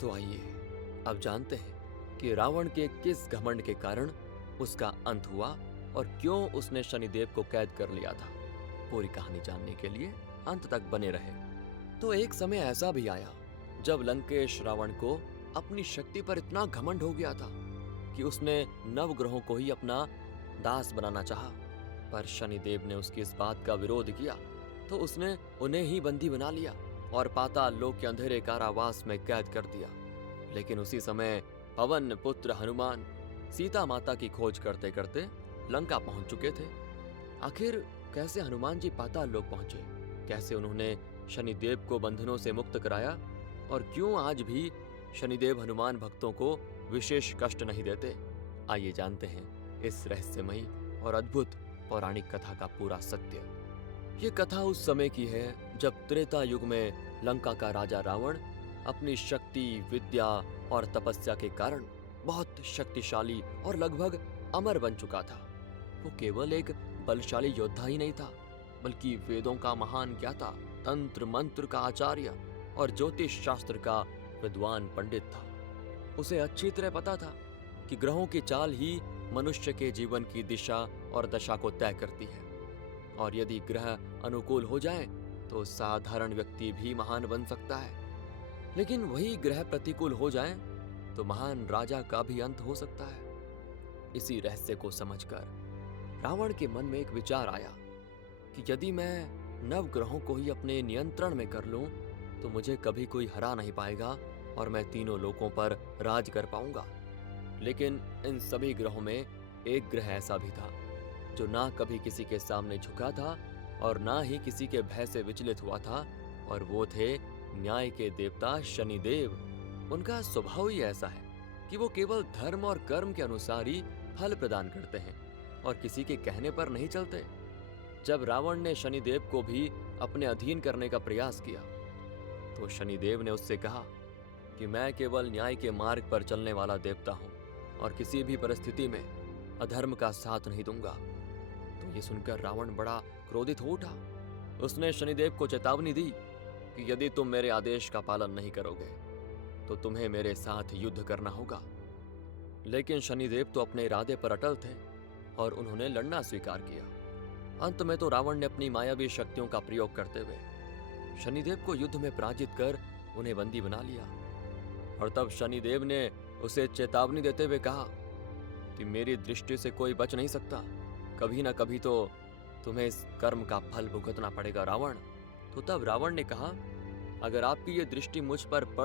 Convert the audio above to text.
तो आइए अब जानते हैं कि रावण के किस घमंड के कारण उसका अंत हुआ और क्यों उसने शनिदेव को कैद कर लिया था। पूरी कहानी जानने के लिए अंत तक बने रहे। तो एक समय ऐसा भी आया जब लंकेश रावण को अपनी शक्ति पर इतना घमंड हो गया था कि उसने नवग्रहों को ही अपना दास बनाना चाहा। पर शनिदेव ने उसकी इस बात का विरोध किया तो उसने उन्हें ही बंदी बना लिया और पाताल लोक के अंधेरे कारावास में कैद कर दिया। लेकिन उसी समय पवन पुत्र हनुमान सीता माता की खोज करते करते लंका पहुंच चुके थे। आखिर कैसे हनुमान जी पाताल लोक पहुंचे, कैसे उन्होंने शनिदेव को बंधनों से मुक्त कराया और क्यों आज भी शनिदेव हनुमान भक्तों को विशेष कष्ट नहीं देते, आइए जानते हैं इस रहस्यमयी और अद्भुत पौराणिक कथा का पूरा सत्य। ये कथा उस समय की है जब त्रेता युग में लंका का राजा रावण अपनी शक्ति, विद्या और तपस्या के कारण बहुत शक्तिशाली और लगभग अमर बन चुका था। वो केवल एक बलशाली योद्धा ही नहीं था, बल्कि वेदों का महान ज्ञाता, तंत्र मंत्र का आचार्य और ज्योतिष शास्त्र का विद्वान पंडित था। उसे अच्छी तरह पता था कि ग्रहों की चाल ही मनुष्य के जीवन की दिशा और दशा को तय करती है, और यदि ग्रह अनुकूल हो जाएं, तो साधारण व्यक्ति भी महान बन सकता है। लेकिन वही ग्रह प्रतिकूल हो जाएं, तो महान राजा का भी अंत हो सकता है। इसी रहस्य को समझकर रावण के मन में एक विचार आया कि यदि मैं नवग्रहों को ही अपने नियंत्रण में कर लूं, तो मुझे कभी कोई हरा नहीं पाएगा और मैं तीनों लोकों पर राज कर पाऊंगा। लेकिन इन सभी ग्रहों में एक ग्रह ऐसा भी था जो ना कभी किसी के सामने झुका था और ना ही किसी के भय से विचलित हुआ था, और वो थे न्याय के देवता शनिदेव। उनका स्वभाव ही ऐसा है कि वो केवल धर्म और कर्म के अनुसार ही फल प्रदान करते हैं और किसी के कहने पर नहीं चलते। जब रावण ने शनिदेव को भी अपने अधीन करने का प्रयास किया, तो शनिदेव ने उससे कहा कि मैं केवल न्याय के मार्ग पर चलने वाला देवता हूं और किसी भी परिस्थिति में अधर्म का साथ नहीं दूंगा। तो ये सुनकर रावण बड़ा क्रोधित हो उठा। उसने शनिदेव को चेतावनी दी कि यदि तुम मेरे आदेश का पालन नहीं करोगे तो तुम्हें मेरे साथ युद्ध करना होगा। लेकिन शनिदेव तो अपने इरादे पर अटल थे और उन्होंने लड़ना स्वीकार किया। अंत में तो रावण ने अपनी मायावी शक्तियों का प्रयोग करते हुए शनिदेव को युद्ध में पराजित कर उन्हें बंदी बना लिया। और तब शनिदेव ने उसे चेतावनी देते हुए कहा कि मेरी दृष्टि से कोई बच नहीं सकता, कभी ना कभी तो तुम्हें इस कर्म का फल भुगतना पड़ेगा रावण। तो तब रावण ने कहा, अगर आपकी ये दृष्टि मुझ पर पड़